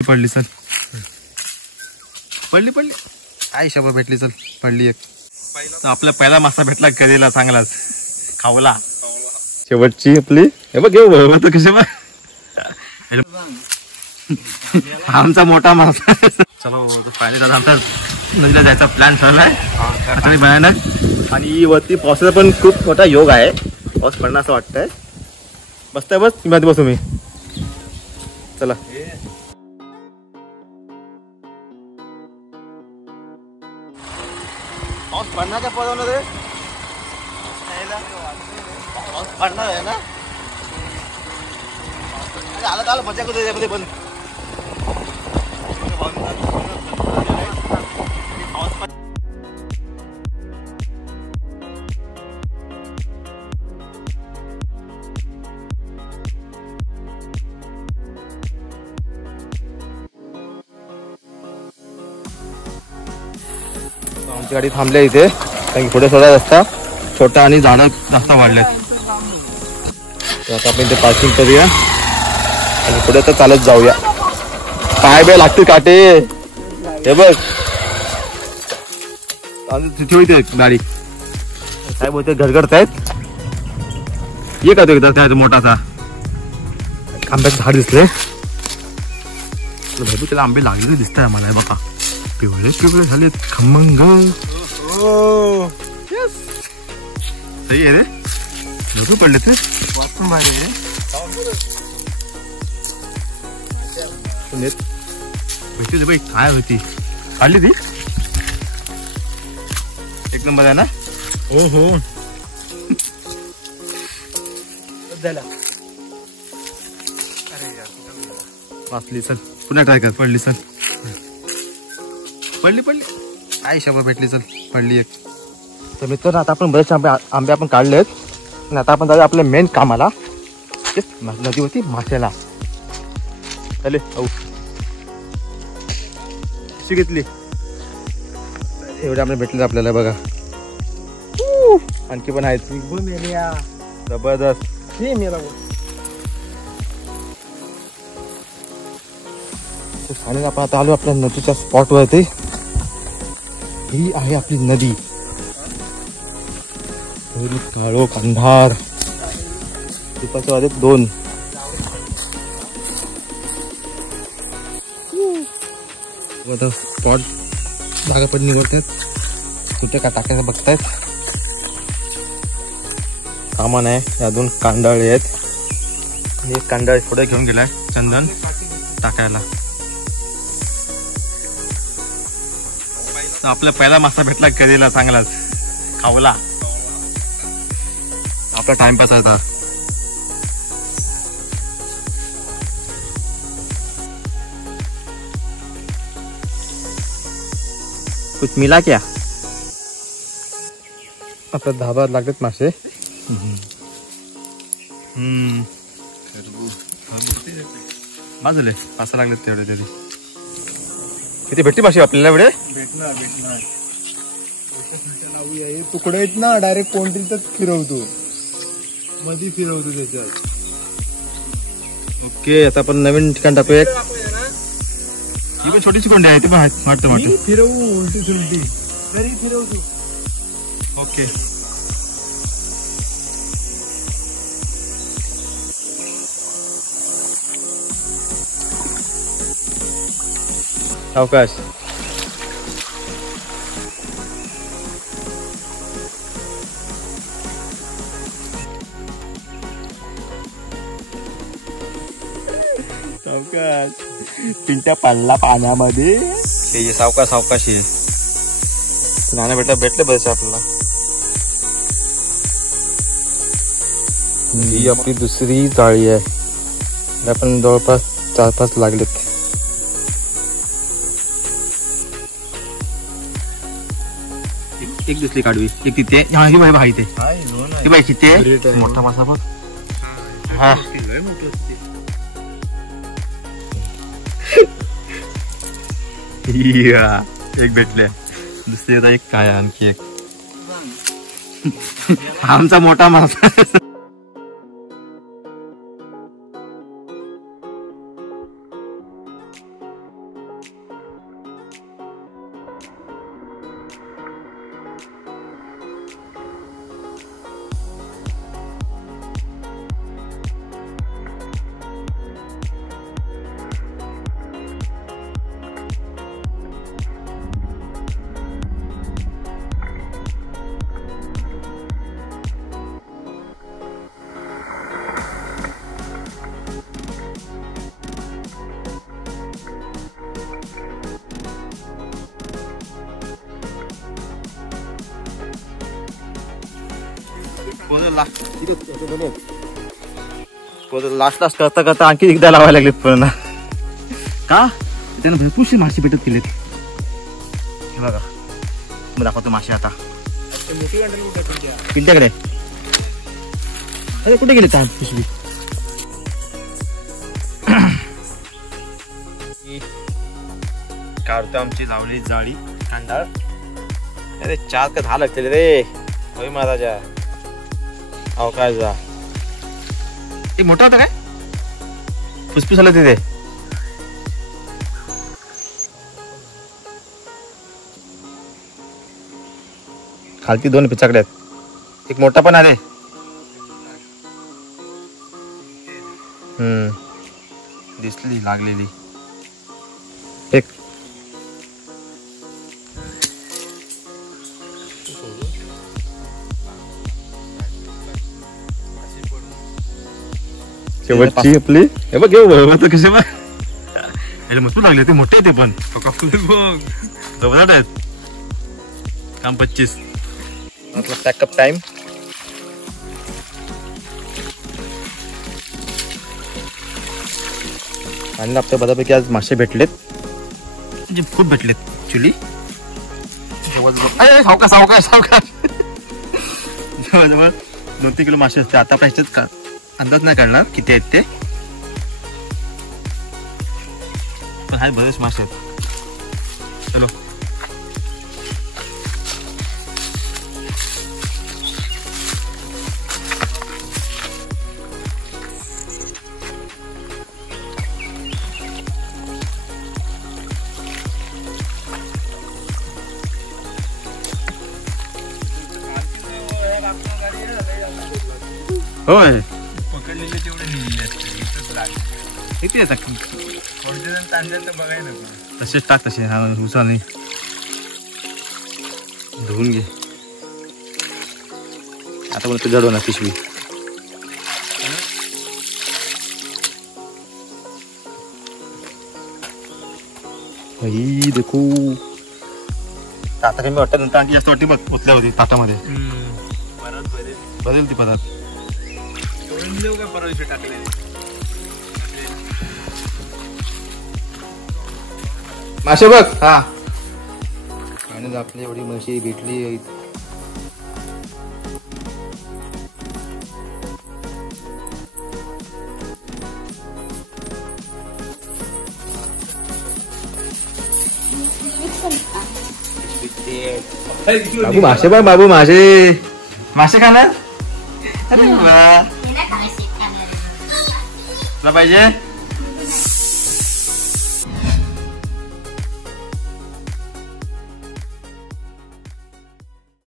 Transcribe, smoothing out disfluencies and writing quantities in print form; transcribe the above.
पडली चल, पडली पडली आई शबा भेटली चल, पडली एक. तर आपला पहिला मासा भेटला कधीला चांगलाच खावला. शेवटची आपली हे बघ घेऊ तर कसे बघ आमचा मोठा मासा. चलो फायनली दादा आमचा नदीला जायचा प्लॅन ठरलाय भयानक. आणि वरती पावसाचा पण खूप मोठा योग आहे, पाऊस पडणार असं वाटतंय. बसताय बस तुम्ही बसू मी. चला पाऊस पडणार का पडवणार रे, पाऊस पडणार आहे ना. आलं आलं मजा करतो त्यामध्ये पण. आमची गाडी थांबल्या इथे कारण पुढे थोडा रस्ता छोटा आणि झाडं जास्त वाढलेत. आता आपण इथे पार्किंग करूया आणि पुढे तर चालत जाऊया. पाय बे लागतील काटे हे बघ. तिथे गाडी काय बोलते घरघडतायत. ये का तो एकदा काय मोठासा आंब्याचं झाड दिसले भाऊ. त्याला आंबे लागलेले दिसत आहे मला. बघा पिवळे पिवळे झालेत खमंग. सही आहे रे, भरपूर पडले ते वाचून भारी आहे. भेटली बाई काय होती काढली ती एक नंबर आहे ना. हो हो वाचली चल पुन्हा ट्राय कर. पडली चल, पडली पडली आई शबा भेटली चल, पडली एक. तर मित्रांनो आता आपण बरेचसे आंबे आपण काढलेत आणि आता आपण जाऊया आपल्या मेन कामाला, नदीवरती माशाला. चालेल हो कशी घेतली एवढे आपल्याला भेटले आपल्याला. बघा आणखी पण आहेत जबरदस्त. आणि आपण आता आलो आपल्या नदीच्या स्पॉट वरती. ही आहे आपली नदी, काळो अंधार दुपारच्या वाजत 2. स्पॉट जागा पण निवडतात, कुठे का टाकायचं बघतायत. सामान आहे अजून कांडाळे आहेत आणि एक कांडाळे पुढे घेऊन गेलाय चंदन टाकायला. आपला पहिला मासा भेटला कधीला चांगलाच खावला. आपला टाइमपास आहे. कुछ मिला क्या. आपल्या धाबा लागतात मासे. बाजूले पासा लागलेत तेवढे तरी. किती भेटली मासे आपल्याला एवढे. भेटणार तुकडे आहेत ना, डायरेक्ट कोंडीतच फिरवतो, मध्ये फिरवतो त्याच्यात. ओके आता आपण नवीन ठिकाण टाकूया. ही पण छोटीशी कोंडी आहे ती पण वाटतं फिरवू उलटी सुलटी तरी फिरवतो. ओके सावकाश. सावकाश पिंट्या पडला पाण्यामध्ये. हे सावकाश सावकाश नाण्या भेटले बरेचसे आपल्याला. ही आपली दुसरी जाळी आहे. आपण जवळपास 4-5 लागलेत. एक दिसली काढवी एक तिथे. हा ही बाई भाई ते ही बाई तिथे मोठा मासा बघ. हा एक भेटले. दुसरी आता एक काय आणखी एक आमचा मोठा मासा. लास्ट करता करता आणखी एकदा लावायला लागलेत पण का त्यानं भरपूरशी मासे भेटत गेलेत. हे बघा मी दाखवतो मासे आता पिंट्याकडे. अरे कुठे गेले छान पिशवी. काढतो आमची लावली जाळी कांदा. अरे 4 का 10 लागतील रे. होय महाराजा अहो काय जा ते मोठा होता काय फुसफुस आलं तिथे. खालती 2 पिचाकडे आहेत. एक मोठा पण आले. दिसली लागलेली एक. शेवटची आपली हे बघ घेऊ कसे बघ मस्त लागले ते मोठे ते पण गवत आहेत. काम 25 मतलब पॅकअप टाइम. आणि आपल्या बऱ्यापैकी आज मासे भेटलेत म्हणजे खूप भेटलेत ऍक्च्युली. सावकाश सावकाश सावकाश जवळजवळ 2-3 किलो मासे असते. आता पाहिजेत का अंदाज नाही काढणार किती आहेत ते पण हाय बरेच मासे आहेत. चलो होय पकडलेले तेवढे लिहिले किती येतात तांदळ तर बघाय नको. तसेच टाक तसे हा हुसा नाही धुवून घे. आता पण तू जडव ना पिशवी. देखो आता कमी वाटत नंतर आणखी जास्त वाटते बघ उतल्या होती ताटामध्ये बरेल ती पदार्थ. मासे बघ हा आणि आपली एवढी म्हशी भेटली. बाबू मासे बघ बाबू मासे मासे खाणार. अरे वा तुला पाहिजे